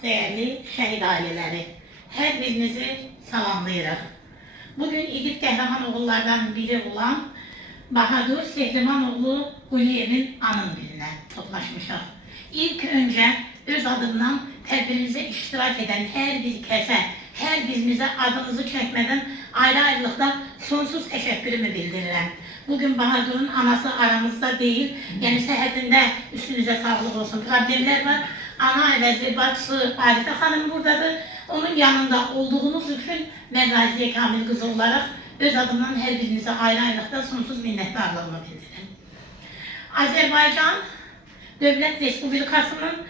çok değerli şehit aileleri. Her birinizi salamlayırıq. Bugün İgid qəhrəman oğullardan biri olan Bahadur Sehrimanoğlu Quliyevin anım gününə toplaşmışıq. İlk öncə öz adımdan tədbirimizə iştirak edən hər bir kəsə, hər birimizə adınızı çəkmədən ayrı-ayrılıqda sonsuz təşəkkürümü bildirirəm. Bugün Bahadur'un anası aramızda değil, yani səhhətində üstünüzə sağlıq olsun, problemler var. Ana əvəzi, bacısı Arifə xanım buradadır. Onun yanında olduğunuz üçün mən Raziyə Kamil qızı olaraq öz adımdan hər birinizə ayrı-ayrılıqda sonsuz minnətdarlığımı bildirirəm. Azərbaycan Dövlət Respublikasının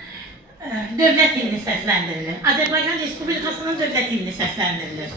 dövlət himni səsləndirilir. Azərbaycan Respublikasının dövlət himni səsləndirilir.